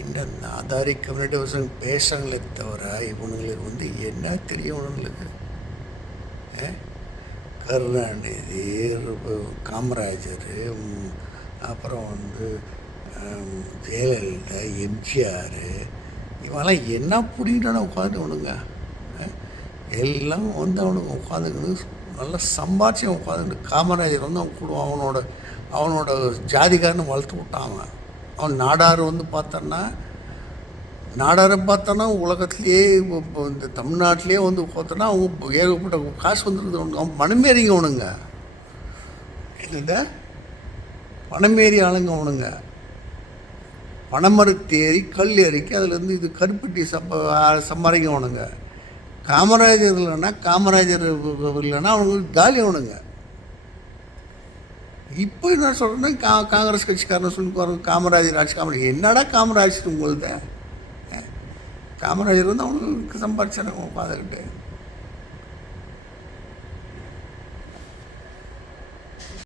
இந்த நாதாரி கம்யூனிட்டி பசங்க பேசுகிறாங்களே தவிர இவனுங்களுக்கு என்ன தெரியும் இவனுங்களுக்கு? கருணாநிதி, காமராஜர், அப்புறம் ஜெயலலிதா, எம்ஜிஆர், இவெல்லாம் என்ன பிடிக்கிட்டான உட்காந்துவனுங்க. எல்லாம் அவனுக்கு உட்காந்துக்கணும் நல்லா சம்பாரிச்சு உட்காந்துக்கிட்டு. காமராஜர் அவன் கூட அவனோட ஜாதிகாரனை வளர்த்து விட்டான். அவன் நாடார் பார்த்தோன்னா உலகத்துலேயே இப்போ இந்த தமிழ்நாட்டிலே பார்த்தோன்னா அவங்க ஏகப்பட்ட காசு வந்துருக்குது. அவன் பணமேறிங்க அவனுங்க. என்னங்க பணமேறி ஆளுங்க அவனுங்க. பனைமரத்தேறி கல் ஏறிக்கு அதுலேருந்து இது கருப்பட்டி சம்பாதிக்க அவனுங்க. காமராஜர் இல்லைன்னா அவனுக்கு காலி அவனுங்க. இப்போ என்ன சொல்கிறேன்னா காங்கிரஸ் கட்சிக்காரன் சொல்லி காமராஜர் ஆட்சி. என்னடா காமராஜர் உங்கள்த? காமராஜர் அவனுக்கு சம்பாதிச்சாங்க பார்த்துக்கிட்டு.